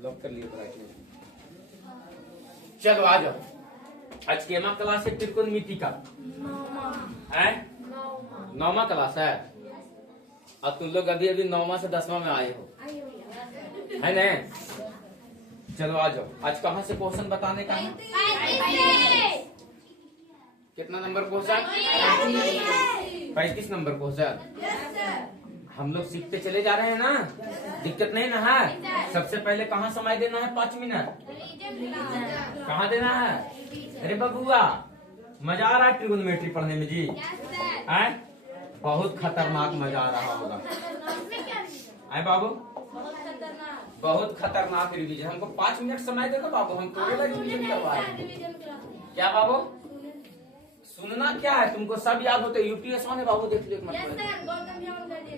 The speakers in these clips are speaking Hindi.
लॉक कर लिए चलो आ जाओ। आज केमा क्लास है त्रिकोणमिति का है? 9वां क्लास है। अब तुम लोग अभी अभी 9वां से 10वां में आए हो, है ना? चलो आ जाओ। आज कहाँ से क्वेश्चन बताने का है? कितना नंबर क्वेश्चन? 35 number question. हम लोग सीखते चले जा रहे हैं ना, दिक्कत नहीं ना है। सबसे पहले कहाँ समय देना है? 5 मिनट। कहाँ देना है? अरे बबुआ मजा आ रहा है ट्रिगोनोमेट्री पढ़ने में जी? है बहुत खतरनाक मजा आ रहा होगा। आए बाबू बहुत खतरनाक रिवीजन। हमको 5 मिनट समय देगा बाबू, हम थोड़े रिवीजन करवाएंगे। क्या बाबू? सुनना क्या है तुमको? सब याद होते। यूपीएस है बाबू, देख लो।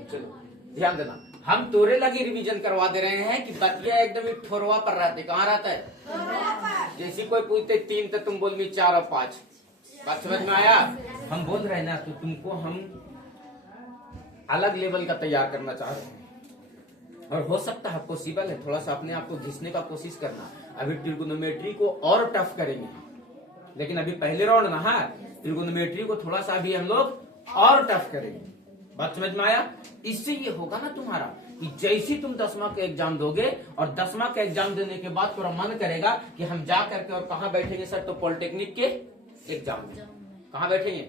चलो ध्यान देना, हम तोरे लगी रिवीजन करवा दे रहे हैं कि बतिया एकदम ही ठोरवा पर रहते। कहाँ रहता है? जैसे कोई पूछते 3 तो तुम बोल 4 और 5। बात समझ में आया? हम बोल रहे हैं ना, तो तुमको हम अलग लेवल का तैयार करना चाह रहे हैं। और हो सकता है पॉसिबल है, थोड़ा सा अपने आप को घिसने का कोशिश करना। अभी ट्रिगोनोमेट्री को और टफ करेंगे, लेकिन अभी पहले राउंड ना है। ट्रिगोनोमेट्री को थोड़ा सा अभी हम लोग और टफ करेंगे। बात समझ में आया? इससे ये होगा ना तुम्हारा कि जैसे तुम 10वां का एग्जाम दोगे और 10वां का एग्जाम देने के बाद थोड़ा मन करेगा कि हम जा करके और कहाँ बैठेंगे सर? तो पॉलिटेक्निक के एग्जाम में कहाँ बैठेंगे?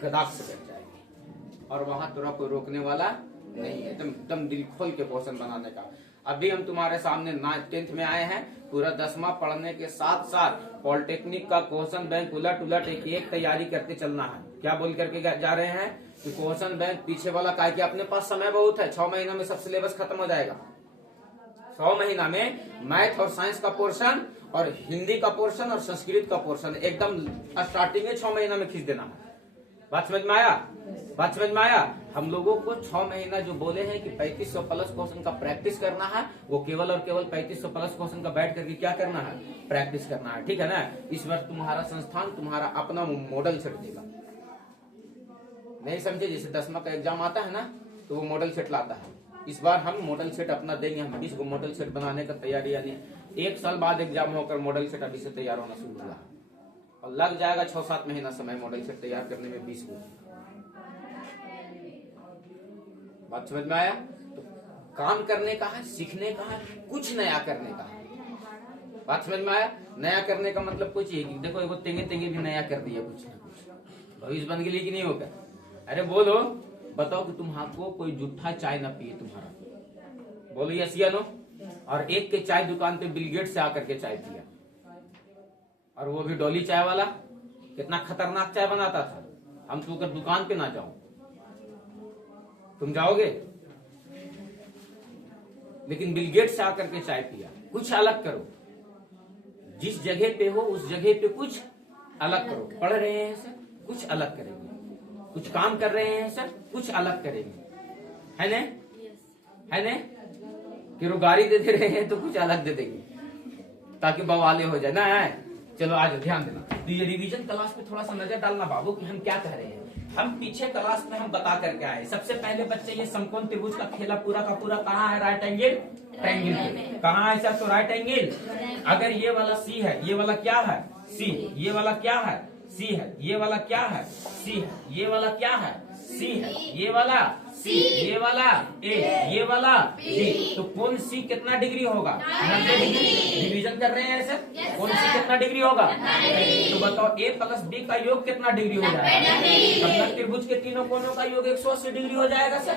कदाक से बैठ जाएंगे। और वहां थोड़ा कोई रोकने वाला नहीं है। एकदम दिल खोल के क्वेश्चन बनाने का। अभी हम तुम्हारे सामने 9th 10th में आए हैं। पूरा 10वां पढ़ने के साथ साथ पॉलिटेक्निक का क्वेश्चन बैंक उलट उलट एक तैयारी करते चलना है। क्या बोल करके जा रहे हैं कि क्वेश्चन बैंक पीछे वाला का कि अपने पास समय बहुत है। 6 महीना में सब सिलेबस खत्म हो जाएगा। 6 महीना में मैथ और साइंस का पोर्शन और हिंदी का पोर्शन और संस्कृत का पोर्शन एकदम स्टार्टिंग में 6 महीना में खींच देना है। बात समझ में आया? बात समझ में आया? हम लोगों को 6 महीना जो बोले हैं कि 3500 प्लस क्वेश्चन का प्रैक्टिस करना है, वो केवल और केवल 3500 प्लस क्वेश्चन का बैठ करके क्या करना है? प्रैक्टिस करना है। ठीक है ना? इस वर्ष तुम्हारा संस्थान तुम्हारा अपना मॉडल सेट देगा। नहीं समझे? जैसे 10वां का एग्जाम आता है ना, तो वो मॉडल सेट लाता है। इस बार हम मॉडल सेट अपना देंगे। हम 20 को मॉडल सेट बनाने का तैयारी, यानी 1 साल बाद एग्जाम होकर मॉडल सेट अभी से तैयार होना शुरू हुआ है। और लग जाएगा 6-7 महीना समय मॉडल सेट तैयार करने में 20 को। बात समझ में आया? तो काम करने का है, सीखने का है, कुछ नया करने का है। बात समझ में आया? नया करने का मतलब कुछ ही देखो, एगो तेंगे तेंगे भी नया कर दिया कुछ ना कुछ। भविष्य बन गई कि नहीं होगा? अरे बोलो, बताओ कि तुम्हारा कोई जूठा चाय ना पिए तुम्हारा। बोलो यस या नो? और एक के चाय दुकान पे बिल गेट से आकर के चाय पिया, और वो भी डॉली चाय वाला। कितना खतरनाक चाय बनाता था। हम तो अगर दुकान पे ना जाओ, तुम जाओगे? लेकिन बिल गेट से आकर के चाय पिया। कुछ अलग करो। जिस जगह पे हो उस जगह पे कुछ अलग करो। पढ़ रहे हैं सर, कुछ अलग करेंगे। कुछ काम कर रहे हैं सर, कुछ अलग करेंगे। है ने? है ने? कि रोगारी दे दे रहे हैं तो कुछ अलग दे देंगे, ताकि बवाले हो जाए ना। है चलो आज ध्यान देना। तो ये रिवीजन क्लास पे थोड़ा सा नजर डालना बाबू कि हम क्या कह रहे हैं। हम पीछे क्लास में हम बता करके आए। सबसे पहले बच्चे ये समकोण त्रिभुज का खेला पूरा का पूरा कहाँ है? Right angle triangle. कहाँ है सर? तो राइट एंगल। अगर ये वाला सी है, ये वाला क्या है? सी। ये वाला क्या है? सी है। ये वाला क्या है? सी है। ये वाला क्या है? सी है। ये वाला सी। ये वाला ए। ये वाला बी। तो कौन सी कितना डिग्री होगा? 90 डिग्री। डिवीजन कर रहे हैं सर, कौन सी कितना डिग्री होगा? तो बताओ ए प्लस बी का योग कितना डिग्री हो जाएगा? समकोण त्रिभुज के तीनों कोनों का योग 180 डिग्री हो जाएगा सर।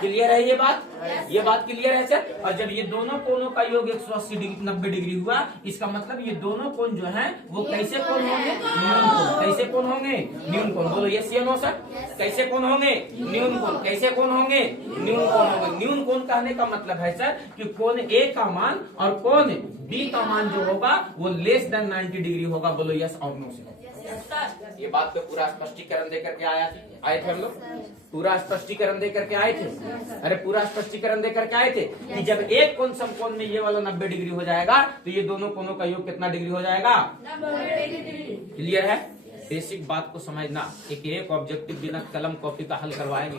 क्लियर है ये बात? ये बात क्लियर है सर। और जब ये दोनों कोनों का योग 180 डिग्री 90 डिग्री हुआ, इसका मतलब ये दोनों कोण जो है वो कैसे कोण होंगे? न्यून कोण। कैसे कोण होंगे? न्यून कोण। बोलो यस या नो सर? कैसे कोण होंगे? न्यून कोण। कैसे कोण होंगे? न्यून कोण होंगे। न्यून कोण कहने का मतलब है सर कि कोण ए का मान और कोण बी का मान जो होगा वो लेस देन 90 डिग्री होगा। बोलो यस और नो से? ये बात पे पूरा स्पष्टीकरण देकर के आए थे हम लोग। पूरा स्पष्टीकरण देकर के आए थे। अरे पूरा स्पष्टीकरण देकर के आए थे कि जब एक कोण समकोण में ये वाला 90 डिग्री हो जाएगा तो ये दोनों कोणों का योग कितना डिग्री हो जाएगा? 90 डिग्री। क्लियर है? बेसिक बात को समझना। एक ऑब्जेक्टिव बिना कलम कॉपी का हल करवाएंगे।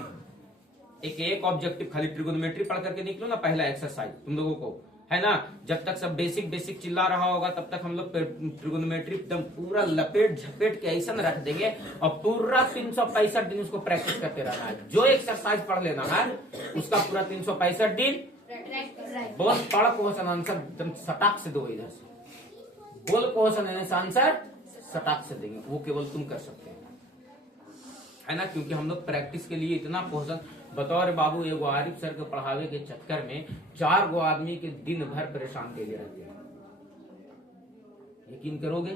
एक ऑब्जेक्टिव खाली ट्रिगोनोमेट्री पढ़ करके निकलो ना, पहला एक्सरसाइज तुम लोगों को है ना। जब तक सब बेसिक बेसिक चिल्ला रहा होगा तब तक हम लोग ट्रिगोनोमेट्री एकदम पूरा लपेट झपेट के ऐसा रख देंगे और पूरा 365 दिन उसको प्रैक्टिस करते रहना है। जो एक्सरसाइज पढ़ लेना है उसका पूरा 365 दिन बोल पढ़ क्वेश्चन आंसर एकदम सटाक से दो, इधर से बोल क्वेश्चन आंसर सटाक से देंगे, वो केवल तुम कर सकते हो, है ना। क्योंकि हम लोग प्रैक्टिस के लिए इतना क्वेश्चन बतौर बाबू एगो आरिफ सर के पढ़ावे के चक्कर में 4 गो आदमी के दिन भर परेशान के लिए रहते हैं। यकीन करोगे,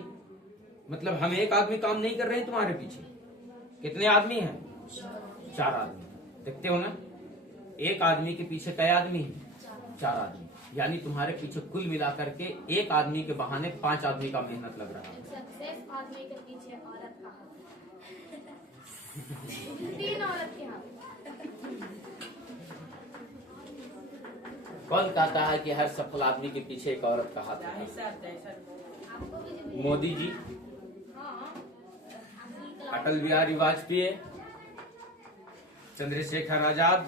मतलब हम एक आदमी काम नहीं कर रहे हैं तुम्हारे पीछे, कितने आदमी हैं? 4 आदमी। देखते हो ना, एक आदमी के पीछे कई आदमी हैं? 4 आदमी। यानी तुम्हारे पीछे कुल मिलाकर के एक आदमी के बहाने 5 आदमी का मेहनत लग रहा है। सक्सेस आदमी के पीछे औरत का 3 औरत के हाथ। कौन कहता है कि हर सफल आदमी के पीछे एक औरत का हाथ है? मोदी जी, अटल बिहारी वाजपेयी, चंद्रशेखर आजाद।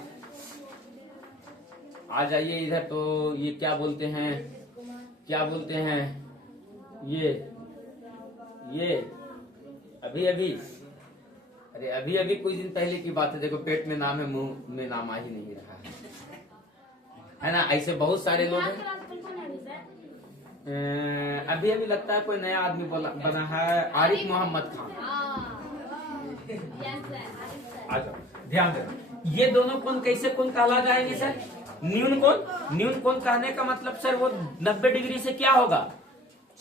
आ जाइए इधर। तो ये क्या बोलते हैं, क्या बोलते हैं, ये अभी अभी, अरे अभी अभी कुछ दिन पहले की बात है। देखो पेट में नाम है, मुंह में नाम आ ही नहीं रहा है ना। ऐसे बहुत सारे लोग हैं। अभी अभी लगता है कोई नया आदमी बना है, आरिफ मोहम्मद खान। आ जाओ, ध्यान देना। ये दोनों कौन कैसे कौन कहला जाएंगे सर? न्यून कौन? न्यून कौन कहने का मतलब सर वो 90 डिग्री से क्या होगा?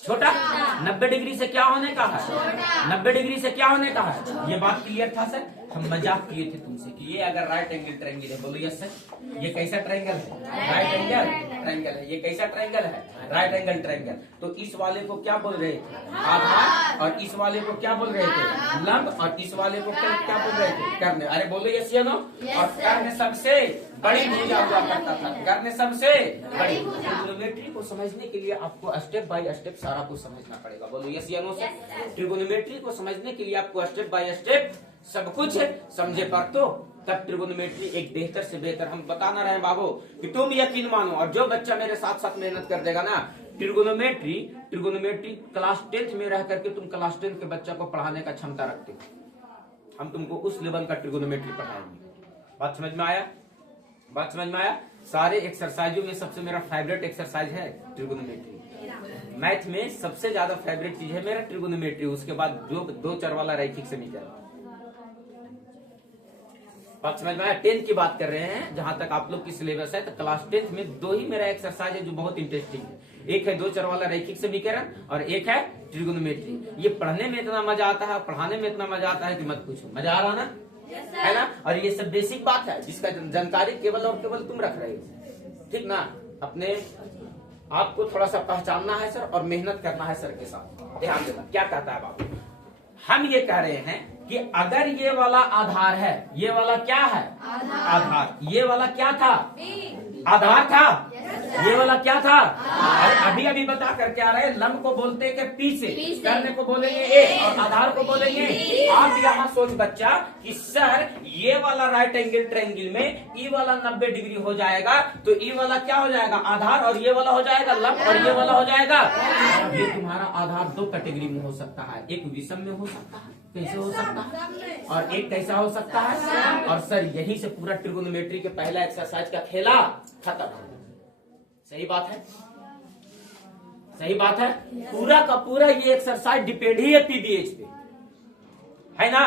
छोटा। 90 डिग्री से क्या होने का है? 90 डिग्री से क्या होने का है? ये बात क्लियर था सर। हम मजाक किए थे तुमसे कि ये अगर राइट एंगल ट्रायंगल है, बोलो यस सर। ये कैसा ट्रायंगल है? राइट एंगल ट्रायंगल है। ये कैसा ट्रायंगल है? Right angle triangle. तो इस वाले को क्या बोल रहे थे? आधार। और इस वाले को क्या बोल रहे थे? लंब। और इस वाले को क्या बोल रहे थे? कर्ण। अरे बोलो यस या नो। और कर्ण सबसे बड़ी भुजा हुआ करता था, कर्ण सबसे बड़ी। ट्रिगोनोमेट्री को समझने के लिए आपको स्टेप बाय स्टेप सारा कुछ समझना पड़ेगा। बोलो यस या नो सर। ट्रिगोनोमेट्री को समझने के लिए आपको स्टेप बाय स्टेप सब कुछ समझे पर तो तब ट्रिगोनोमेट्री एक बेहतर से बेहतर। हम बताना रहे बाबू कि तुम यकीन मानो, और जो बच्चा मेरे साथ साथ मेहनत कर देगा ना, ट्रिगोनोमेट्री क्लास 10th में रह करके तुम क्लास 10 के बच्चा को पढ़ाने का क्षमता रखते हो। हम तुमको उस लेवल का ट्रिगोनोमेट्री पढ़ाएंगे। बात समझ में आया? बात समझ में आया? सारे एक्सरसाइजों में सबसे मेरा फेवरेट एक्सरसाइज है ट्रिगोनोमेट्री। मैथ में सबसे ज्यादा फेवरेट चीज है मेरा ट्रिगोनोमेट्री। उसके बाद जो 2 चर वाला रैखिक समीकरण। बात समझ में आया? 10th की बात कर रहे हैं जहां तक आप लोग की सिलेबस है। तो क्लास 10th में 2 ही मेरा एक्सरसाइज है जो बहुत इंटरेस्टिंग है। एक है 2 चर वाला रैखिक समीकरण और एक है ट्रिगोनोमेट्री। ये पढ़ने में इतना मजा आता है, पढ़ाने में इतना मजा आता है कि मत पूछो। मजा आ रहा ना? है ना। और ये सब बेसिक बात है जिसका जानकारी केवल और केवल तुम रख रहे हो, ठीक ना। अपने आपको थोड़ा सा पहचानना है सर और मेहनत करना है सर के साथ। ध्यान देना क्या कहता है बाबू। हम ये कह रहे हैं कि अगर ये वाला आधार है, ये वाला क्या है? आधार। ये वाला क्या था? आधार था। ये वाला क्या था? अरे अभी अभी बता करके आ रहे हैं। लंब को बोलते के पी से, करने को बोलेंगे ए और आधार को बोलेंगे। आप यहाँ सोच बच्चा कि सर ये वाला राइट एंगल ट्रायंगल में ई वाला 90 डिग्री हो जाएगा तो ई वाला क्या हो जाएगा? आधार। और ये वाला हो जाएगा लंब और ये वाला हो जाएगा। ये तुम्हारा आधार 2 कैटेगरी में हो सकता है। एक विषम में हो सकता है, कैसे हो सकता है, और एक कैसा हो सकता है। और सर यही से पूरा ट्रिगोनोमेट्री के पहला एक्सरसाइज का खेला खत्म। सही बात है? सही बात है? पूरा का पूरा ये एक्सरसाइज डिपेंड ही है पीबीएच पे, है ना।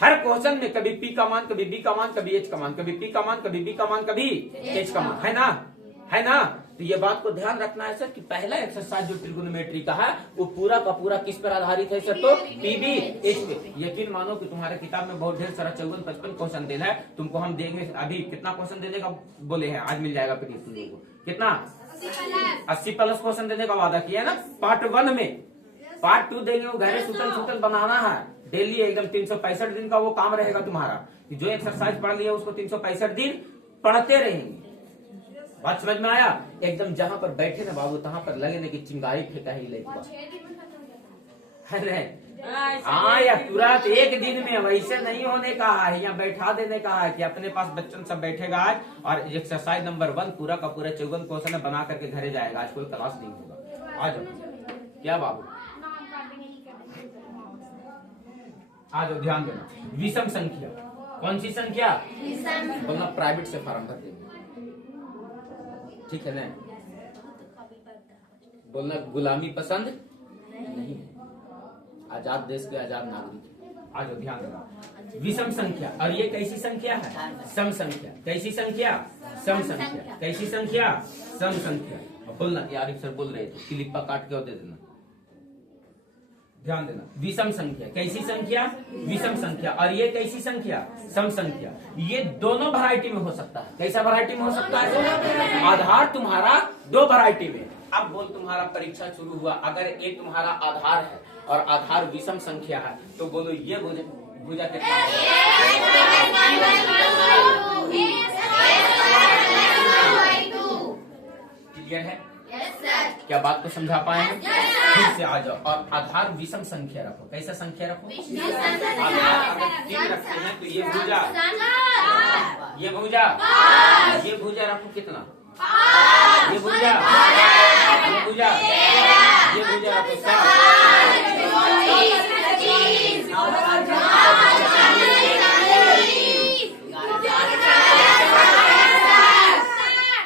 हर क्वेश्चन में कभी पी का मान, कभी बी का मान, कभी एच का मान, कभी पी का मान, कभी बी का मान, कभी एच का मान, है ना, है ना। तो ये बात को ध्यान रखना है सर कि पहला एक्सरसाइज जो ट्रिगोनोमेट्री का है वो पूरा का पूरा किस पर आधारित है सर? तो पीबी एच पे। यकीन मानो कि तुम्हारे किताब में बहुत ढेर सारा 54-55 क्वेश्चन देना है तुमको। हम देंगे अभी कितना क्वेश्चन देने का बोले हैं, आज मिल जाएगा फिर तुम लोगों को। कितना? 80+ क्वेश्चन देने का वादा किया ना पार्ट 1 में। पार्ट 2 देंगे, वो घरे सुतल बनाना है डेली एकदम। 365 दिन का वो काम रहेगा तुम्हारा कि जो एक्सरसाइज पढ़ लिया उसको 365 दिन पढ़ते रहेंगे। बात समझ में आया? एकदम जहां पर बैठे ना बाबू तहां पर लगे ना कि चिंगारी फेंका ही लेगा, है ना। हाँ, या तुरंत एक दिन में, वैसे नहीं होने का है, या बैठा देने का है कि अपने पास बच्चन सब बैठेगा आज और एक्सरसाइज नंबर 1 पूरा का पूरा 54 क्वेश्चन बना करके घरे जाएगा। आज कोई क्लास नहीं होगा। आ जाओ। क्या बाबू, आ जाओ, ध्यान देना। विषम संख्या, कौन सी संख्या? बोलना प्राइवेट से फॉर्म भर देंगे, ठीक है ना? बोलना गुलामी पसंद नहीं है, आजाद देश के आजाद नागरिक। आज ध्यान देना। विषम संख्या, और ये कैसी संख्या है? सम संख्या। कैसी संख्या? सम संख्या। कैसी संख्या? सम संख्या। बोलना यार, सर बोल रहे थे, क्लिपा काट के दे देना। ध्यान देना। विषम संख्या, कैसी संख्या? विषम संख्या। और ये कैसी संख्या? सम संख्या। ये दोनों वैरायटी में हो सकता है। कैसा वैरायटी में हो सकता है? आधार तुम्हारा 2 वैरायटी में। अब बोल, तुम्हारा परीक्षा शुरू हुआ, अगर एक तुम्हारा आधार है और आधार विषम संख्या है, तो बोलो ये भुजा कितना है? क्लियर है? क्या बात को समझा पाए हैं? फिर से आ जाओ। और आधार विषम संख्या रखो। कैसा संख्या रखो? आधार अगर 3 रखते हैं तो ये भुजा, ये भुजा, ये भुजा रखो कितना? ये भुजा, ये भुजा, ये भुजा रखो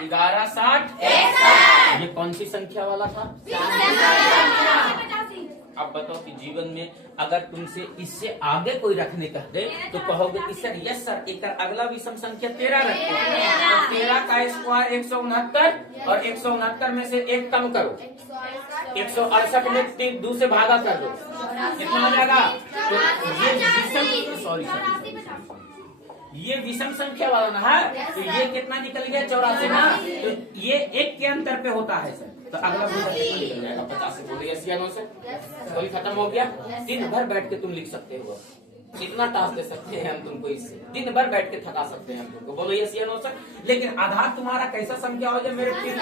11, 60, 61। ये कौन सी संख्या वाला था? अब बताओ कि जीवन में अगर तुमसे इससे आगे कोई रखने कह दे तो कहोगे कि सर यस सर, एक अगला विषम संख्या 13 रखते हैं, तो 13 का स्क्वायर 169 और 169 में से 1 कम करो, 168 में 2 से भागा कर दो, कितना हो जाएगा? तो ये विषम, सॉरी ये विषम संख्या वाला ना है, तो ये कितना निकल गया? 84 ना। तो ये 1 के अंतर पे होता है सर, तो अगला भुजा कितना निकल जाएगा? 50 से। बोलो यस या नो से? कोई खत्म हो गया। दिन भर बैठ के तुम लिख सकते हो, इतना टास्क दे सकते हैं हम तुमको, इससे दिन भर बैठ के थका सकते हैं हम तुमको। बोलो यस या नो सर? लेकिन आधार तुम्हारा कैसा संख्या हो जाए मेरे प्रिय?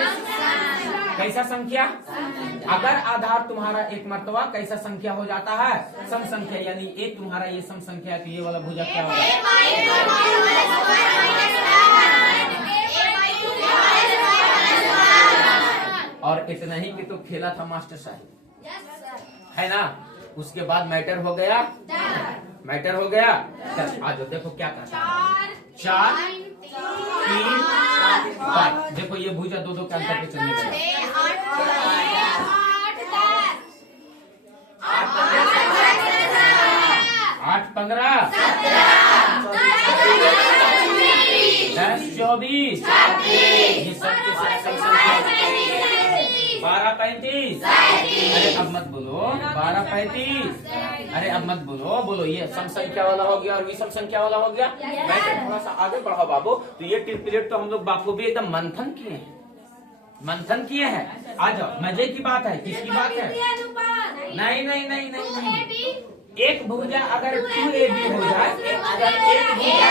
कैसा संख्या? अगर आधार तुम्हारा एक मर्तबा कैसा संख्या हो जाता है? सम संख्या। यानी एक तुम्हारा ये सम संख्या है, तो ये वाला भुजा क्या होगा? और इतना ही कि तो खेला था मास्टर साहब, है ना? उसके बाद मैटर हो गया, मैटर हो गया। आज देखो क्या कहता है, 4, 3, 5। देखो ये भुजा 2-2 के अंतर पे चलने का। 8, 15, 10, 24। ये सबके सब संख्या। 12, 35। अरे अब मत बोलो 12, 35। अरे अब मत बोलो, बोलो ये सम संख्या वाला हो गया और विषम संख्या वाला हो गया। मैं थोड़ा सा आगे बढ़ाओ बाबू। तो ये ट्रिपलेट तो हम लोग बापू भी एकदम मंथन किए हैं, मंथन किए हैं। आ जाओ, मजे की बात है। किसकी बात है? नहीं नहीं नहीं नहीं नहीं। एक भुजा अगर 2AB हो जाए, अगर एक भुजा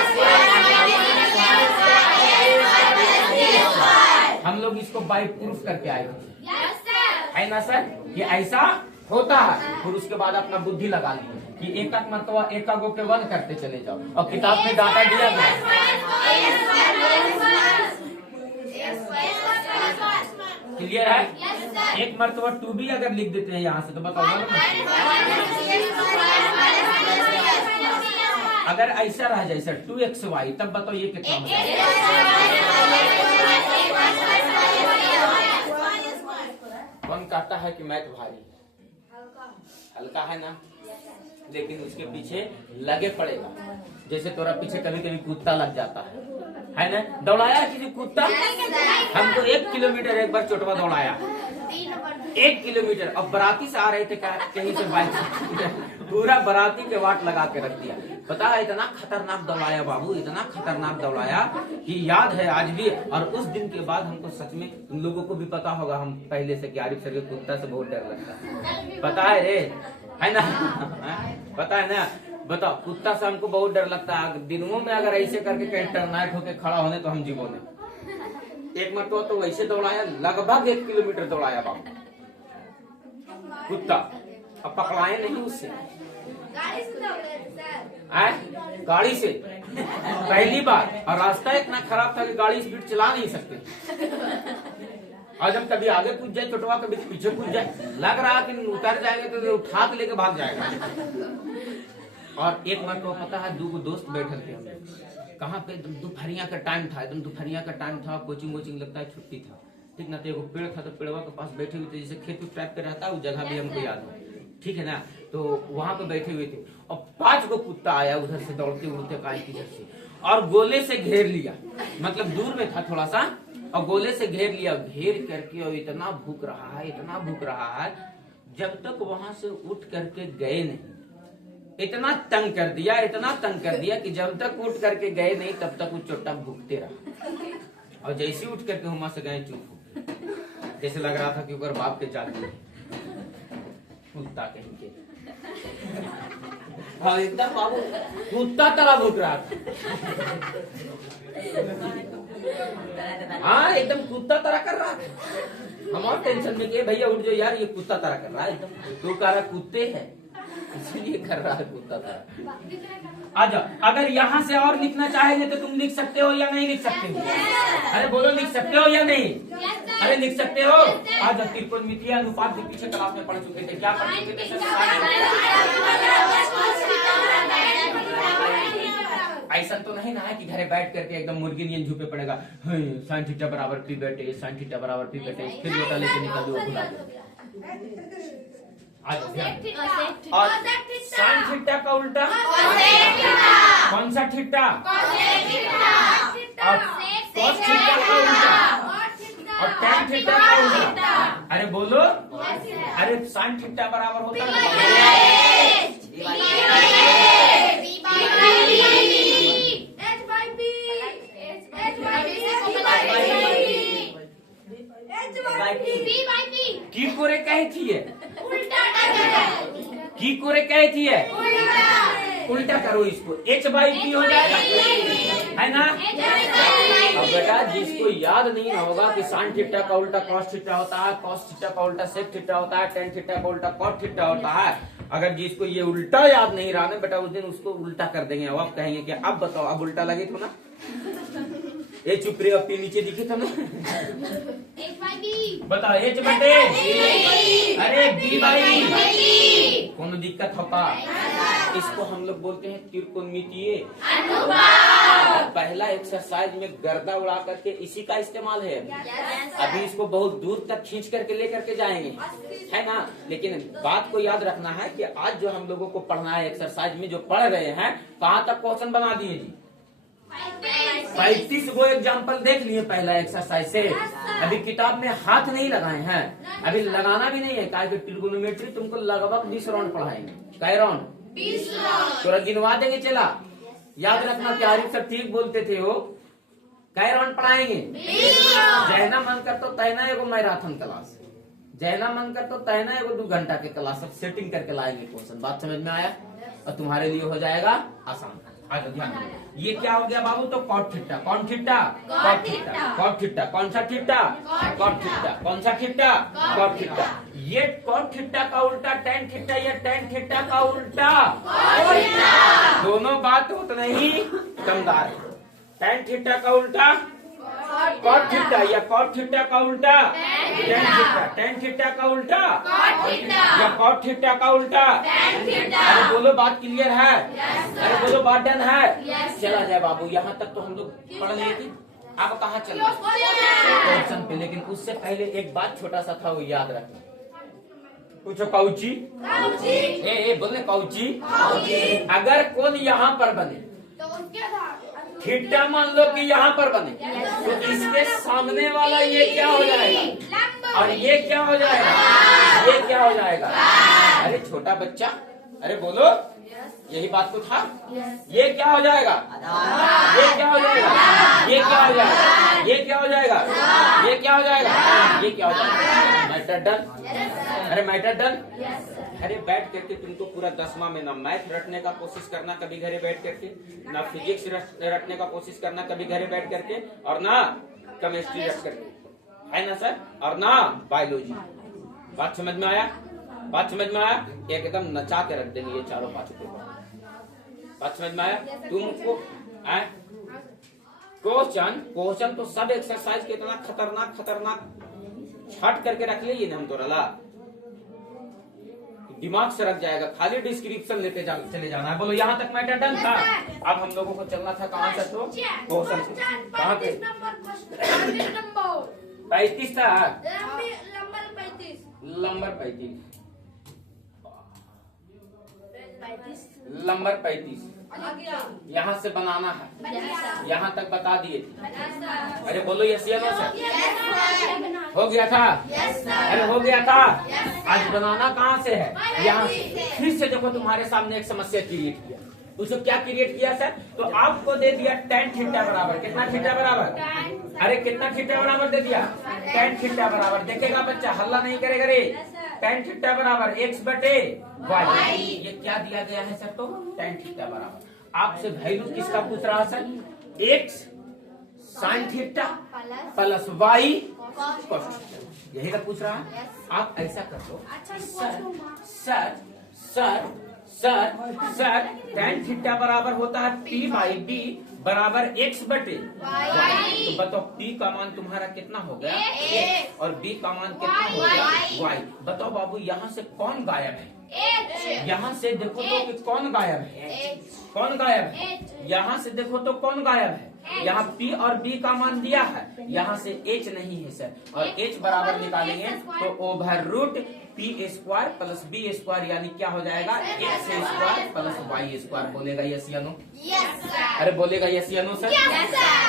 हम लोग इसको बाई प्रूफ करके आए थे, है ना सर? ये ऐसा होता है। फिर उसके बाद अपना बुद्धि लगा ली कि एक मरतबा एक गो के 1 करते चले जाओ, और किताब में डाटा दिया गया। क्लियर है? एक मरतबा 2B अगर लिख देते हैं यहाँ से, तो बताओ अगर ऐसा रह जाए सर 2XY, तब बताओ ये कितना हो जाएगा? कौन कहता है कि मैथ भारी है? हल्का है ना, लेकिन उसके पीछे लगे पड़ेगा। जैसे तोरा पीछे कभी कभी कुत्ता लग जाता है ना? दौड़ाया किसी कुत्ता? हमको 1 किलोमीटर एक बार चोटवा दौड़ाया, 1 किलोमीटर। अब बराती से आ रहे थे कहीं से बाइक से, पूरा बराती के वाट लगा के रख दिया। पता है इतना खतरनाक दौड़ाया बाबू, इतना खतरनाक दौड़ाया कि याद है आज भी। और उस दिन के बाद हमको सच में, तुम लोगों को भी पता होगा, हम पहले से आरिफ सर के कुत्ता से बहुत डर लगता है, पता है रे, है ना? पता है ना? बताओ, कुत्ता से हमको बहुत डर लगता है। दिनों में अगर ऐसे करके कहीं टर्नाइट होके खड़ा होने तो हम जीवो ने। एक मरतबा तो वैसे दौड़ाया, लगभग 1 किलोमीटर दौड़ाया बाबू कुत्ता। अब पकड़ाए नहीं उससे, गाड़ी से दौड़े थे सर। आए गाड़ी से पहली बार, और रास्ता इतना खराब था कि गाड़ी स्पीड चला नहीं सकते। आज हम कभी आगे कूद जाए छोटवा, कभी पीछे कूद जाए, लग रहा कि उतर जाएंगे तो उठा के लेके भाग जाएगा। और एक बार तो पता है, 2 दोस्त बैठे थे हम लोग, कहाँ पे, दोपहरिया का टाइम था, एकदम दोपहरिया का टाइम था, कोचिंग वोचिंग लगता है, छुट्टी था, ठीक ना। तो एगो पेड़ था, तो पेड़वा के पास बैठे हुए थे, जैसे खेत टाइप पे रहता है, वो जगह भी हमको याद है, ठीक है ना। तो वहां पे बैठे हुए थे और 5 गो कुत्ता आया उधर से दौड़ते उड़ते काय की इधर से, और गोले से घेर लिया, मतलब दूर में था थोड़ा सा, और गोले से घेर लिया, घेर करके, और इतना भूख रहा है, इतना भूख रहा है, जब तक वहां से उठ करके गए नहीं, इतना तंग कर दिया, इतना तंग कर दिया कि जब तक उठ करके गए नहीं तब तक वो चोटा भूखते रहा। और जैसे उठ करके वहां से गए, चुप हो गए, जैसे लग रहा था कि ऊपर बाप के जाती है, कुत्ता कहीं के। हाँ एकदम बाबू कुत्ता तरह भूख रहा था। हाँ एकदम कुत्ता तरह कर रहा था। हम और टेंशन में कि भैया उठ जाओ यार, ये कुत्ता तरह कर रहा है एकदम, तो कह रहा कुत्ते है इसलिए कर रहा है कुत्ता तरह। आ जाओ, अगर यहाँ से और लिखना चाहेंगे तो तुम लिख सकते हो या नहीं लिख सकते हो? अरे बोलो लिख सकते हो या नहीं? अरे लिख सकते हो? आ जाओ, त्रिकोणमितीय अनुपात भी पीछे क्लास में पढ़ चुके थे, क्या पढ़ चुके थे सर? ऐसा तो नहीं ना है कि घरे बैठ करके एकदम मुर्गी नियन झूपे पड़ेगा, साइन थीटा बराबर पी बटे, साइन थीटा बराबर पी बटे, फिर लोटा लेके निकल दो खुला दो। और साइन थीटा का उल्टा कौन सा थीटा? और कॉस थीटा का उल्टा और टैन थीटा का उल्टा। अरे बोलो, अरे साइन थीटा बराबर होता है की कोरे कहे थी है, की कोरे कहे थी है, उल्टा करो इसको, h/p हो जाएगा, है ना। अब बेटा जिसको याद नहीं होगा कि साइन थीटा का उल्टा कॉस थीटा होता है, कॉस थीटा का उल्टा सेक थीटा होता है, टेन थीटा का उल्टा कॉट थीटा होता है, अगर जिसको ये उल्टा याद नहीं रहा ना बेटा, उस दिन उसको उल्टा कर देंगे। अब आप कहेंगे कि अब बताओ, अब उल्टा लगे तो ना, ये चुप रहे, अपने नीचे दिखे था ना, बताओ h बटे, अरे b/, कौन दिक्कत होता? इसको हम लोग बोलते हैं त्रिकोणमितीय अनुपात। पहला एक्सरसाइज में गर्दा उड़ा करके इसी का इस्तेमाल है। अभी इसको बहुत दूर तक खींच करके लेकर के जाएंगे, है ना। लेकिन बात को याद रखना है कि आज जो हम लोगों को पढ़ना है एक्सरसाइज में जो पढ़ रहे हैं, कहाँ तक क्वेश्चन बना दिए जी? 35 गो एग्जाम्पल देख लिए पहला एक्सरसाइज से। अभी किताब में हाथ नहीं लगाए हैं, अभी लगाना भी नहीं है, कि ट्रिगोनोमेट्री तुमको लगभग 20 राउंड पढ़ाएंगे। कै राउंड? 20 राउंड। थोड़ा गिनवा देंगे, चला याद रखना, त्यारी सब ठीक बोलते थे हो। कै राउंड पढ़ाएंगे? 20 राउंड। जैना मन कर तो तैना एगो मैराथन क्लास, जैना मन कर तो तैना एगो 2 घंटा के क्लास, सब सेटिंग करके लाएंगे क्वेश्चन। बात समझ में आया? और तुम्हारे लिए हो जाएगा आसान। आज ध्यान, ये क्या हो गया बाबू? तो कॉट थीटा, कौन theta? Cot theta, cot theta, कौन सा थीटा? कॉट थीटा, कौन सा थीटा? Cot theta. ये कॉट थीटा का उल्टा टैन थीटा या टैन थीटा का उल्टा कॉट थीटा। दोनों बात उतना ही दमदार है। टैन थीटा का उल्टा कॉट थीटा या कॉट थीटा का उल्टा टैन थीटा, टैन थीटा का उल्टा या कॉट थीटा का उल्टा। अरे बोलो बात क्लियर है? अरे बोलो बात डन है? चला जाए बाबू, यहाँ तक तो हम लोग पढ़ लिए थे, अब कहाँ चल रहे क्वेश्चन पे। लेकिन उससे पहले एक बात छोटा सा था, वो याद रखना। पूछो काउची, ए बोलने काउची, अगर कोण यहाँ पर बने थीटा मान लो कि यहाँ पर बने, तो इसके सामने वाला ये क्या हो जाएगा और ये क्या हो जाएगा? ये क्या हो जाएगा? अरे छोटा बच्चा, अरे बोलो, यही बात तो था। ये क्या हो जाएगा? ये क्या हो जाएगा? ये क्या हो जाएगा? ये क्या हो जाएगा? ये क्या हो जाएगा? ये क्या हो जाएगा? Matter done? अरे मैटर डन? अरे बैठ करके तुमको पूरा 10वां में ना मैथ रटने का कोशिश करना कभी घरे बैठ करके, ना फिजिक्स रटने का कोशिश करना कभी घरे बैठ करके, और ना केमिस्ट्री रट करके, है ना सर, और ना बायोलॉजी। बात समझ में आया? बात समझ में आया? एकदम नचा के रख देंगे ये चारों पांचों पेपर। बात समझ में आया? तुमको क्वेश्चन तो सब एक्सरसाइज के इतना खतरनाक छट करके रख लिए ना हम तो रला, दिमाग से रख जाएगा। खाली डिस्क्रिप्शन लेते चले जाना है। बोलो यहाँ तक मैटर डन था। अब हम लोगों को चलना था कहाँ से? तो क्वेश्चन कहाँ पे? 35 था। नंबर 35 यहाँ से बनाना है। यहाँ तक बता दिए थे। अरे बोलो यस या नो सर? हो गया था? अरे हो गया था। आज बनाना कहाँ से है? यहाँ से। फिर से देखो तुम्हारे सामने एक समस्या क्रिएट किया। उसको क्या क्रिएट किया सर? तो आपको दे दिया tan थीटा बराबर कितना? थीटा बराबर, अरे कितना थीटा बराबर दे दिया? tan थीटा बराबर, देखेगा बच्चा, हल्ला नहीं करेगा रे। tan थीटा बराबर x बटे y। ये क्या दिया गया है सर? तो tan थीटा बराबर। आपसे वैल्यू किसका पूछ रहा है sir? x sin theta plus y cos theta, यही का पूछ रहा है। आप ऐसा कर दो, सर tan थीटा बराबर होता है p बाई d बराबर x बटे y। तो बताओ p का मान तुम्हारा कितना हो गया? x। और b का मान कितना हो गया? y। बताओ बाबू यहाँ से कौन गायब है? यहाँ से देखो तो कि कौन गायब है? कौन गायब है? यहाँ से देखो तो कौन गायब है? यहाँ p और b का मान दिया है, यहाँ से h नहीं है सर। और h बराबर निकालेंगे तो over root p square plus b square, यानी क्या हो जाएगा? x square plus y square. बोलेगा यस या नो? अरे बोलेगा यस या नो सर?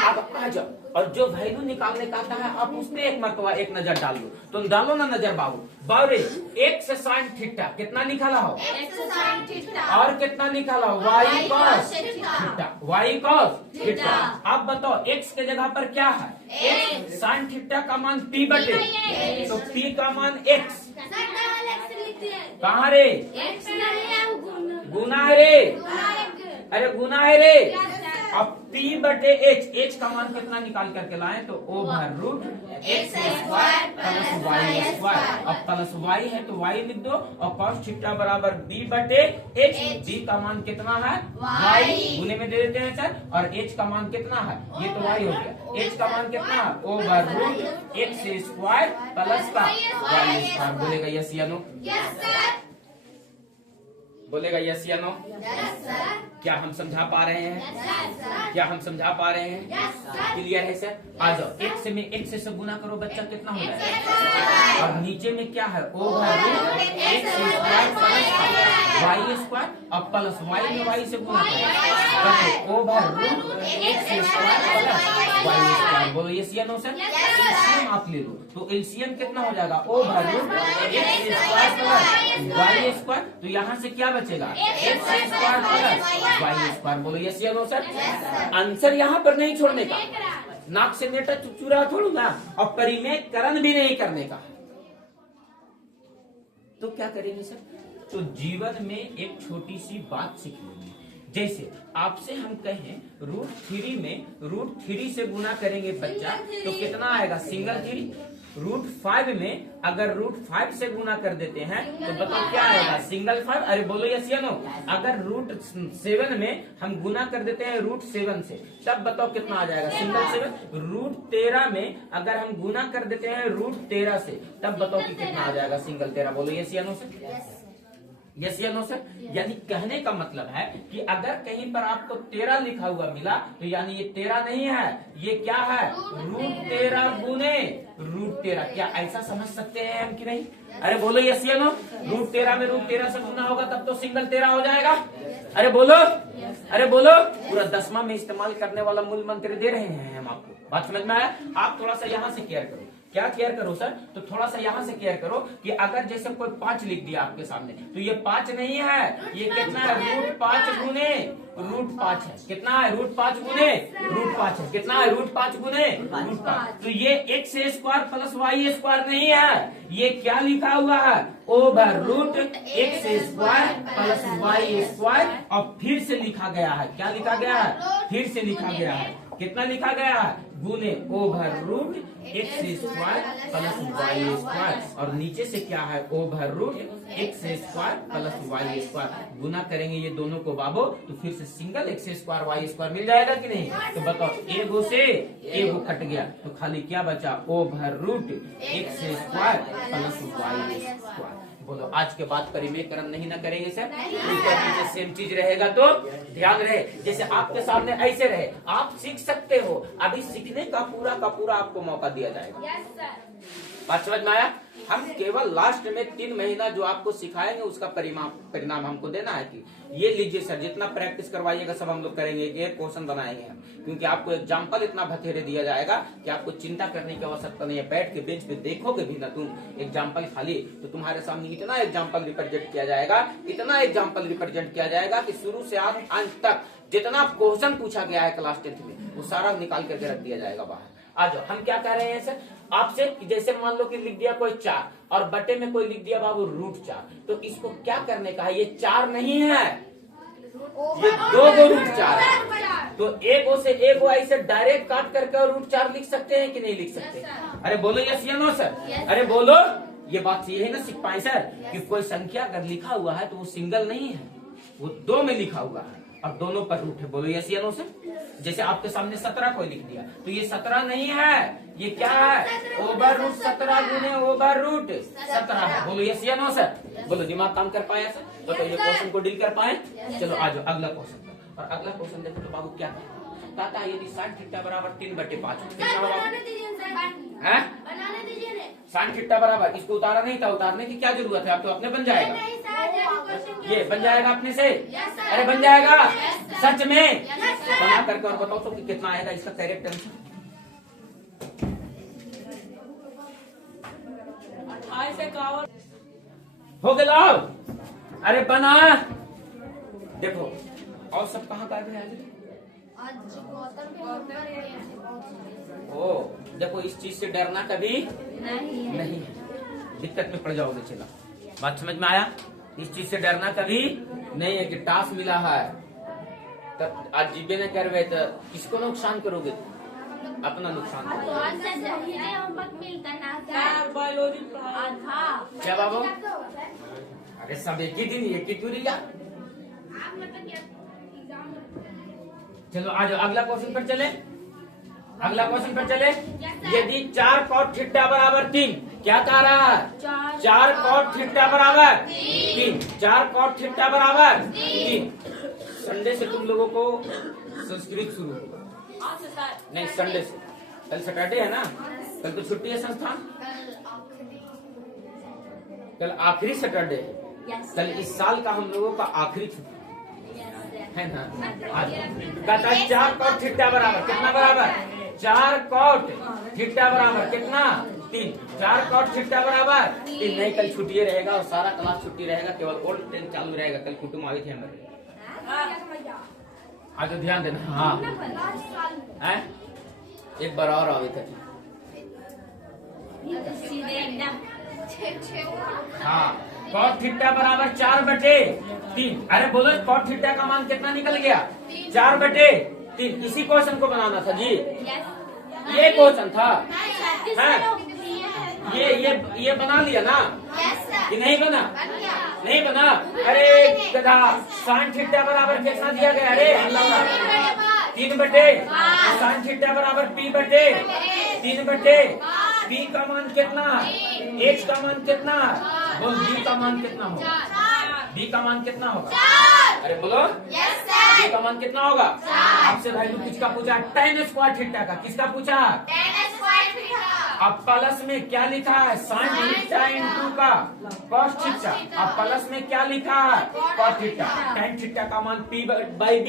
अब आ जाओ, और जो वैल्यू निकालने का आता है आप उसमें एक मरतबा एक नजर डाल लो। तुम डालो ना नजर बाबू। बावरे x sin थीटा कितना निकाला हो? और कितना निकाला हो? y cos theta, y cos theta. अब बताओ x के जगह पर क्या है? x sin थीटा का मान p बटे, तो p का मान x कहाँ रे? गुना है रे, अरे गुना है रे। अब p बटे h का मान कितना निकाल करके लाए? तो over root x square plus y square. अब प्लस y है तो y लिख दो, और cos थीटा बराबर b बटे h। b का मान कितना है? y गुने में दे देते हैं सर। और h का मान कितना है? ये तो y हो गया। h का मान कितना है? Over root x square plus का y स्क्वायर। बोलेगा यस या नो? बोलेगा यस या नो? क्या हम समझा पा रहे हैं? क्या हम समझा पा रहे हैं? क्लियर है सर? आ जाओ, x में x से गुना करो बच्चा, कितना हो जाएगा? और नीचे में क्या है? Over root x square plus y square, और प्लस y में y से गुना करो, over root x square plus y square. बोलो यस या नो सर? एलसीएम आप ले लो, तो एलसीएम कितना हो जाएगा? Over root x square plus y square. तो यहाँ से क्या बचेगा? x square plus y square. बोलो यस या नो सर? आंसर यहाँ पर नहीं छोड़ने का, नाक से नेटा चुरा छोड़ू ना, और परिमेयकरण भी नहीं करने का। तो क्या करेंगे सर? तो जीवन में एक छोटी सी बात सीख लेंगे। जैसे आपसे हम कहें √3 में √3 से गुना करेंगे बच्चा, तो कितना आएगा? सिंगल 3। √5 में अगर √5 से गुना कर देते हैं तो बताओ क्या आएगा? सिंगल 5। अरे बोलो यस या नो? अगर √7 में हम गुना कर देते हैं √7 से, तब बताओ कितना आ जाएगा? सिंगल 7। √13 में अगर हम गुना कर देते हैं √13 से, तब बताओ कि कितना आ जाएगा? सिंगल 13। बोलो यस या नो सर? यस या नो सर? यानी कहने का मतलब है कि अगर कहीं पर आपको 13 लिखा हुआ मिला, तो यानी ये 13 नहीं है, ये क्या है? √13 गुने √13। क्या ऐसा समझ सकते हैं हम कि नहीं? अरे बोलो यस या नो? √13 में √13 से गुना होगा तब तो सिंगल 13 हो जाएगा। अरे बोलो, अरे बोलो। पूरा 10वां में इस्तेमाल करने वाला मूल मंत्र दे रहे हैं हम आपको। बात समझ में आया? आप थोड़ा सा यहाँ से केयर करो। क्या केयर करो सर? तो थोड़ा सा यहाँ से केयर करो कि अगर जैसे कोई 5 लिख दिया आपके सामने, तो ये 5 नहीं है, ये कितना है? √5 गुने √5 है। कितना है? √5 गुने √5 है। कितना है? √5 गुने √5। तो ये x square plus y square नहीं है, ये क्या लिखा हुआ है? Over root x square plus y square. और फिर से लिखा गया है, क्या लिखा गया है? फिर से लिखा गया है कितना लिखा गया है, गुने over root x square plus y square, और नीचे से क्या है, over root x square plus y square. गुना करेंगे ये दोनों को बाबू तो फिर से single x square y square मिल जाएगा कि नहीं। तो बताओ एगो से एगो कट गया तो खाली क्या बचा, over root x square plus y square. बोलो आज के बाद परिमेयकरण नहीं ना करेंगे सर, ऊपर नीचे सेम चीज रहेगा तो ध्यान रहे, जैसे आपके सामने ऐसे रहे आप सीख सकते हो, अभी सीखने का पूरा आपको मौका दिया जाएगा। Yes sir. बात समझ में आया। हम केवल लास्ट में 3 महीना जो आपको सिखाएंगे उसका परिणाम हमको देना है कि ये लीजिए सर, जितना प्रैक्टिस करवाइएगा सब हम लोग करेंगे, एक क्वेश्चन बनाएंगे हम, क्योंकि आपको एग्जाम्पल इतना बथेरे दिया जाएगा कि आपको चिंता करने की आवश्यकता नहीं है। बैठ के बेंच पे देखोगे भी ना तुम एग्जाम्पल खाली, तो तुम्हारे सामने इतना एग्जाम्पल रिप्रेजेंट किया जाएगा, इतना एग्जाम्पल रिप्रेजेंट किया जाएगा कि शुरू से अंत तक जितना क्वेश्चन पूछा गया है क्लास 10th में वो सारा निकाल करके रख दिया जाएगा बाहर। आज हम क्या कह रहे हैं सर आपसे, जैसे मान लो कि लिख दिया कोई 4 और बटे में कोई लिख दिया बाबू √4, तो इसको क्या करने का है, ये 4 नहीं है, ये 2 गो √4 है। तो एगो से एगो ऐसे डायरेक्ट काट करके और √4 लिख सकते हैं कि नहीं लिख सकते। अरे बोलो यस या नो सर, अरे बोलो, ये बात यही ना सीख पाए सर कि कोई संख्या अगर लिखा हुआ है तो वो सिंगल नहीं है, वो 2 में लिखा हुआ है और दोनों पर रूट है। बोलो यस या नो सर। जैसे आपके सामने 17 कोई लिख दिया तो ये 17 नहीं है, ये क्या है, ओवर रूट 17 गुने ओवर रूट 17 है। बोलो यस या नो सर। बोलो दिमाग काम कर पाया सर, तो ये क्वेश्चन को डील कर पाए। चलो आ जाओ अगला क्वेश्चन पर, और अगला क्वेश्चन देखो तो बाबू क्या कहता है, यदि sin थीटा बराबर 3/5 कितना होगा, sin थीटा बराबर, इसको उतारा नहीं था, उतारने की क्या जरूरत है, आप तो अपने बन जाएगा, ये बन जाएगा अपने से, अरे बन जाएगा सच में, बना करके और बताओ तो कि कितना आएगा इसका करेक्ट आंसर। हो गया, अरे बना, देखो और सब कहाँ गायब है आज, ओ देखो इस चीज से डरना कभी नहीं, दिक्कत में पड़ जाओगे। चला बात समझ में आया, इस चीज से डरना कभी नहीं है कि टास्क मिला है तब आज जीबे न करवे तो किसको नुकसान करोगे, अपना नुकसान क्या बाबू, अरे सब एक ही दिन एक ही दूरी यार। चलो आ जाओ अगला क्वेश्चन पर चले, अगला क्वेश्चन पर चले। यदि 4 cot थीटा बराबर 3, क्या कह रहा है, 4 cot थीटा बराबर 3, 4 cot थीटा बराबर 3। संडे से तुम लोगों को संस्कृत शुरू होगा, नहीं संडे से, कल सैटरडे है ना, कल तो छुट्टी है संस्थान, कल आखिरी सैटरडे है, कल इस साल का हम लोगों का आखिरी छुट्टी है ना। कहता है 4 cot थीटा बराबर कितना, बराबर 4 cot थीटा बराबर कितना 3, 4 cot थीटा बराबर 3। नहीं कल छुट्टी रहेगा और सारा क्लास छुट्टी रहेगा, केवल ओल्ड ट्रेन चालू रहेगा, कल कुटुम आए थे हमारे। आज ध्यान देना, हाँ है एक बार और आवे थे, हाँ cot थीटा बराबर 4/3। अरे बोलो cot थीटा का मान कितना निकल गया, 4/3। इसी क्वेश्चन को बनाना था जी, ये क्वेश्चन था, ये बना लिया ना कि नहीं बना, नहीं बना। अरे गधा, sin थीटा बराबर कितना दिया गया, अरे 3/, sin थीटा बराबर p/3/, p का मान कितना, h का मान कितना, बोल b का मान कितना होगा, b का मान कितना होगा, अरे बोलो b का मान कितना होगा। आपसे वैल्यू किसका पूछा, tan स्क्वायर थीटा का, किसका पूछा, अब प्लस में क्या लिखा है, sin थीटा इंटू का cos थीटा, अब प्लस में क्या लिखा है, cos थीटा, tan थीटा का मान p/d,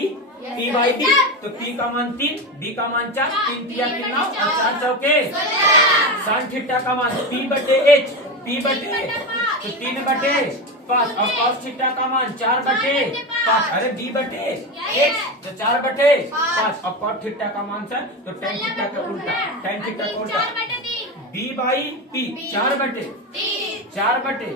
तो p का मान 3, d का मान 4, 3 तिया कितना और 4 चौके, sin थीटा का मान p/h, तो 3/5 और cos थीटा का मान 4/5, अरे b/h तो 4/5 और cos थीटा का मान सर तो tan थीटा का उल्टा, tan थीटा का उल्टा b/p 4/3, 4 बटे।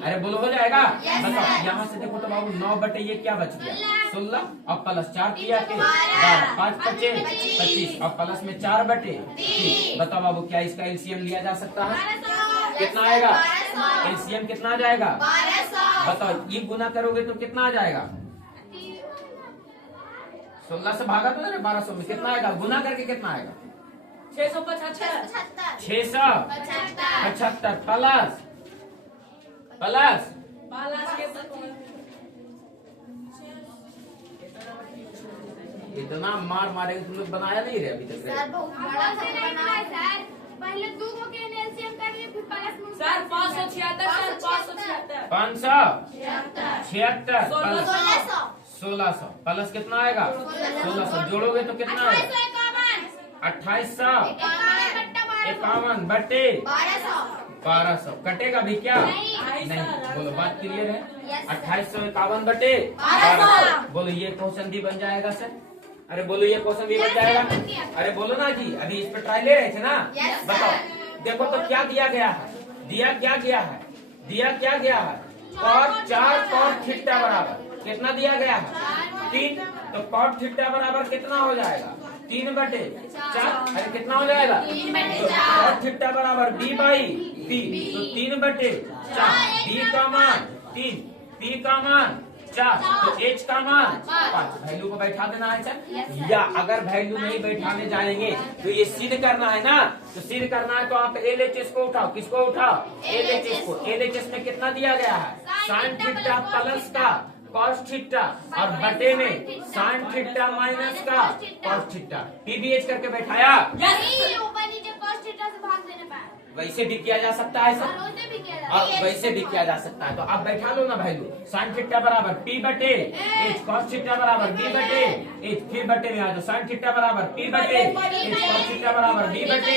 अरे बोलो हो जाएगा। बताओ यहाँ से देखो तो बाबू 9 बटे ये क्या बच गया 16 और प्लस 4 किया के 12, 5 बचे 25 और प्लस में 4 बटे 3। बताओ बाबू क्या इसका एलसीएम लिया जा सकता है? कितना आएगा? एलसीएम कितना आ जाएगा? बताओ ये गुना करोगे तो कितना आ जाएगा? 16 से भागा तो 1200 में कितना आएगा? गुना करके कितना आएगा? 675 675 प्लस इतना मार मारेंगे तुम लोग बनाया नहीं रहे अभी तक रे। सर बहुत बड़ा बना है सर। पहले 2 को के एलसीएम करिए फिर प्लस में सर 576 576 1600 प्लस कितना आएगा? 1600 जोड़ोगे तो कितना आएगा? 2851 बटे 1200 कटेगा भी क्या? नहीं। बोलो बात क्लियर है? 2851 बटे 1200। बोलो ये क्वेश्चन भी बन जाएगा सर। अरे बोलो ये क्वेश्चन भी बन जाएगा। अरे बोलो ना जी अभी इस पे ट्राई ले रहे थे ना। बताओ देखो तो क्या दिया गया है? दिया क्या गया है? cos 4 cos थीटा बराबर कितना दिया गया है? 3। तो cos थीटा बराबर कितना हो जाएगा? 3 बटे 4। अरे कितना हो जाएगा? तो cos थीटा बराबर b बाई b। तो 3 बटे 4 b का मान 3 p का मान 4 तो h का मान 5। वैल्यू को बैठा देना है सर। या अगर वैल्यू नहीं बैठाने जाएंगे तो ये सिद्ध करना है ना। तो सिद्ध करना है तो आप LHS को उठाओ। किसको उठाओ? LHS को। LHS में कितना दिया गया है? साइन थीटा प्लस का cos थीटा और बटे में साइन थीटा माइनस का cos थीटा। PBH करके बैठाया। ऊपर नीचे cos थीटा से भाग देने पर वैसे भी किया जा सकता है सर वैसे भी किया जाता और वैसे भी किया जा सकता है। तो आप बैठा लो ना वैल्यू। साइन थीटा बराबर p बटे h cos थीटा बराबर b बटे h। फिर बटे में आ जाओ साइन थीटा बराबर p बटे h cos थीटा बराबर b बटे।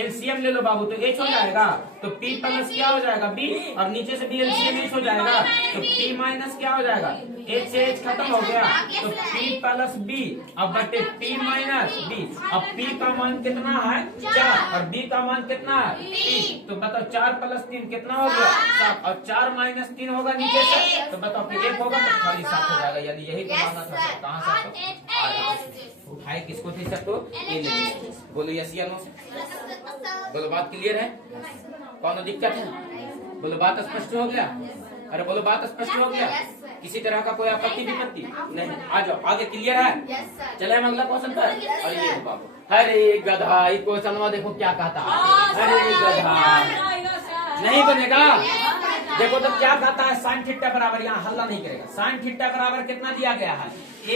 एलसीएम ले लो बाबू तो h हो जाएगा। तो p प्लस क्या हो जाएगा? b और नीचे से भी एलसीएम h हो जाएगा। तो p माइनस क्या हो जाएगा? h से h खत्म हो गया तो p प्लस b अब बटे p माइनस b। अब p का मान कितना है? 4 और b का मान कितना है? 3। तो बताओ 4 प्लस 3 कितना हो गया? 7 और 4 माइनस 3 होगा नीचे से। तो बताओ फिर 1 होगा तो खाली 7 हो जाएगा। यानी यही बनाना था। कहाँ से उठाए किसको थे सर? तो बोलो यस या नो। बोलो बात क्लियर है? कौन दिक्कत है? बोलो बात स्पष्ट हो गया? अरे बोलो बात स्पष्ट हो गया? किसी तरह का कोई आपत्ति विपत्ति नहीं? आ जाओ आगे क्लियर है? चले हम अगला क्वेश्चन पर। अरे ये बाबू अरे गधा ये क्वेश्चन देखो क्या कहता है। अरे गधा नहीं बनेगा। देखो तो क्या कहता है? साइन थीटा बराबर यहाँ हल्ला नहीं करेगा। साइन थीटा बराबर कितना दिया गया है?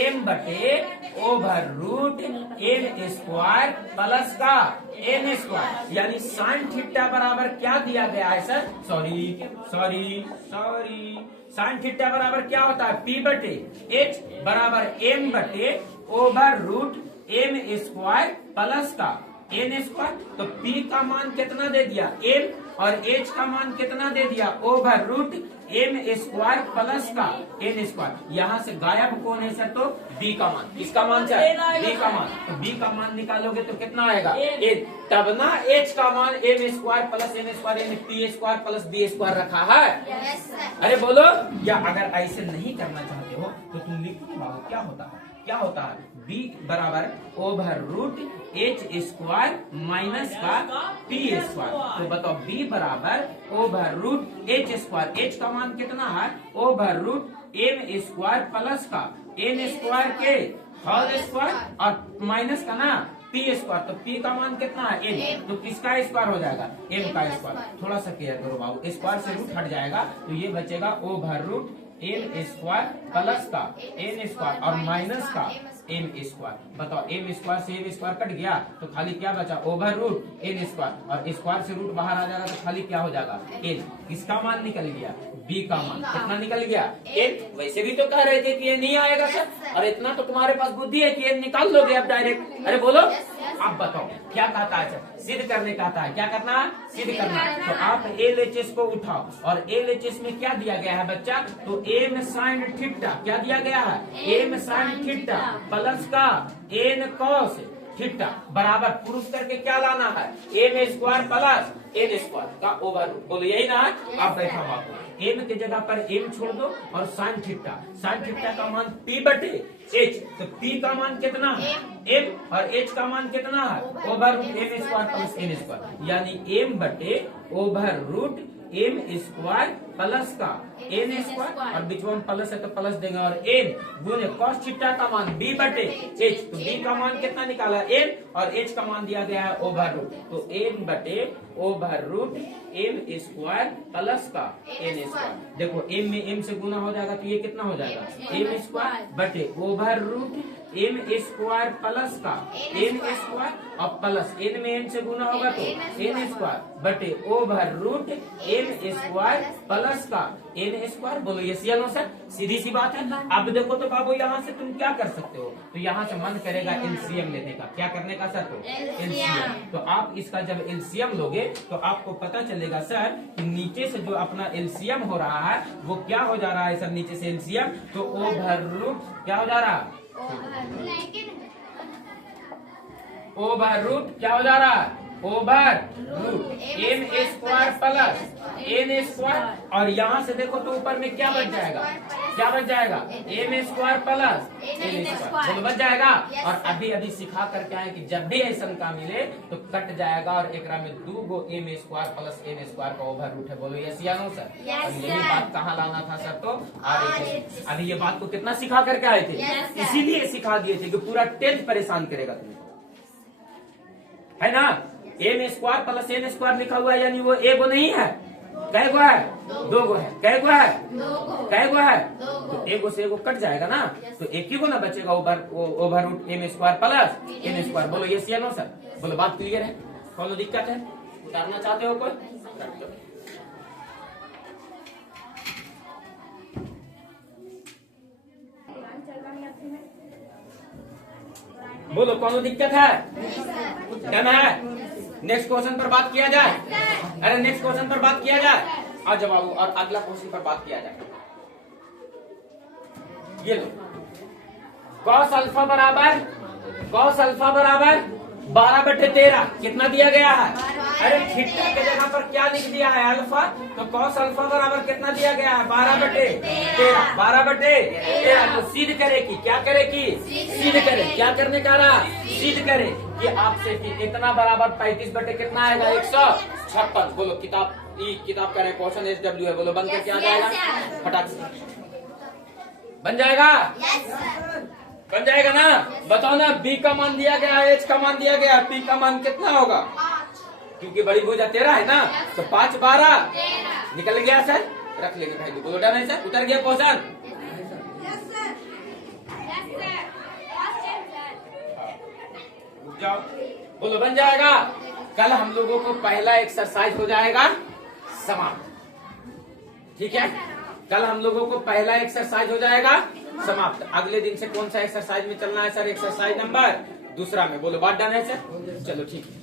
m बटे over root n square plus का n स्क्वायर। यानी साइन थीटा बराबर क्या दिया गया है सर? सॉरी साइन थीटा बराबर क्या होता है? p बटे h बराबर m बटे over root m square plus का n स्क्वायर। तो p का मान कितना दे दिया? m और h का मान कितना दे दिया? Over root m square plus का n स्क्वायर। यहाँ से गायब कौन है सर? तो b का मान। किसका मान सर? b का मान। तो b का मान निकालोगे तो कितना आएगा? a। तब ना h का मान m square plus n square यानी p square plus b square रखा है। अरे बोलो या अगर ऐसे नहीं करना चाहते हो तो तुम लिखो बाबू क्या होता है? क्या होता है? b बराबर over root h square minus का p स्क्वायर। तो बताओ b बराबर over root h square. h का मान कितना है? Over root m square plus का n स्क्वायर के होल स्क्वायर और माइनस का ना p स्क्वायर। तो p का मान कितना है? n। तो किसका स्क्वायर हो जाएगा? m का स्क्वायर। थोड़ा सा केयर करो बाबू। स्क्वायर से रूट हट जाएगा तो ये बचेगा over root m square plus का n स्क्वायर और माइनस का m स्क्वायर। बताओ m स्क्वायर से m स्क्वायर कट गया तो खाली क्या बचा? ओवर रूट n स्क्वायर और स्क्वायर से रूट बाहर आ जाएगा तो खाली क्या हो जाएगा? n। किसका मान निकल गया? b का मान। कितना निकल गया? n। वैसे भी तो कह रहे थे कि ये नहीं आएगा सर और इतना तो तुम्हारे पास बुद्धि है कि n निकाल लोगे अब डायरेक्ट। अरे बोलो आप बताओ क्या कहता है सर? सिद्ध करने कहता है। क्या करना है? सिद्ध करना। तो आप LHS को उठाओ और LHS में क्या दिया गया है बच्चा? तो m साइन थीटा क्या दिया गया है? m साइन थीटा प्लस का n cos थीटा बराबर पुरुष करके क्या लाना है, M square plus N square का ओवर रूट। बोलो यही ना है। अब बैठा आपको एम के जगह पर एम छोड़ दो और साइन थीटा का मान पी बटे एच। तो पी का मान कितना है, एम, और एच का मान कितना है, over root M square plus N square, यानी एम बटे over root M square plus का एन स्क्वायर, और बीच में प्लस है तो प्लस देंगे, और एन गुने कॉस थीटा का मान बी बटे एच। तो बी का मान कितना निकाला, एन, और एच का मान दिया गया है ओवर रूट। तो एन बटे over root M square plus का एन स्क्वायर। देखो एम में एम से गुना हो जाएगा तो ये कितना हो जाएगा, एम स्क्वायर बटे over root M square plus का एन स्क्वायर, और प्लस एन में एन से गुना होगा तो एन स्क्वायर बटे over root M square plus का एन स्क्वायर। बोलो ये सी अनुसार सीधी सी बात है। अब देखो तो बाबू यहाँ से तुम क्या कर सकते हो, तो यहाँ से मन करेगा एलसीएम लेने का। क्या करने का सर, तो एलसीएम। तो आप इसका जब एलसीएम लोगे तो आपको पता चलेगा सर कि नीचे से जो अपना एलसीएम हो रहा है वो क्या हो जा रहा है सर, नीचे से एलसीएम तो ओवर रूट क्या हो जा रहा है, ओवर रूट क्या हो जा रहा है, over root M square plus N square, और यहाँ से देखो तो ऊपर में क्या बच जाएगा, क्या बच जाएगा, m square plus N square बच जाएगा। और अभी सिखा करके आए कि जब भी ऐसा का मिले तो कट जाएगा, और एक में 2 गो m square plus N square का ओवर रूट है। बोलो यस या नो सर। और यही बात कहाँ लाना था सर, तो अभी ये बात को कितना सिखा करके आए थे, इसीलिए सिखा दिए थे कि पूरा 10th परेशान करेगा तुम्हें, है ना। M square plus N square लिखा हुआ है, यानी वो ए गो नहीं है, कै गो है, 2 गो है, कै गो है, कै गो है, तो एक गो से एक गो कट जाएगा ना, तो एक ही गो ना बचेगा over root M square plus N square. बोलो ये सी नो सर। बोलो बात क्लियर है, कौन दिक्कत है, उतारना चाहते हो कोई, बोलो कौन दिक्कत है, डन है। नेक्स्ट क्वेश्चन पर बात किया जाए, अरे नेक्स्ट क्वेश्चन पर बात किया जाए, आ जवाब, और अगला क्वेश्चन पर बात किया जाए। ये लो कॉस अल्फा बराबर 12/13 कितना दिया गया है, अरे थीटा के जगह पर क्या लिख दिया है, अल्फा, तो कॉस अल्फा बराबर कितना दिया गया है, 12/13, 12/13। तो सिद्ध करे कि क्या करे कि सिद्ध करे, क्या करने का रहा, सिद्ध करे कि आपसे कि इतना बराबर 35 बटे कितना आएगा, 156। बोलो किताब का क्वेश्चन SW है, बोलो बन करके आ जाएगा, फटाक से बन जाएगा, बन जाएगा ना। बताओ ना, बी का मान दिया गया है, एच का मान दिया गया है, पी का मान कितना होगा, क्योंकि बड़ी भुजा 13 है ना, तो 5 12 निकल गया सर, रख लेंगे भाई। बोलो डन है सर, उतर गया क्वेश्चन, जाओ। बोलो बन जाएगा। कल हम लोगों को पहला एक्सरसाइज हो जाएगा समाप्त, ठीक है। कल हम लोगों को पहला एक्सरसाइज हो जाएगा समाप्त। अगले दिन से कौन सा एक्सरसाइज में चलना है सर, एक्सरसाइज नंबर 2 में। बोलो बात डन है सर, चलो ठीक है।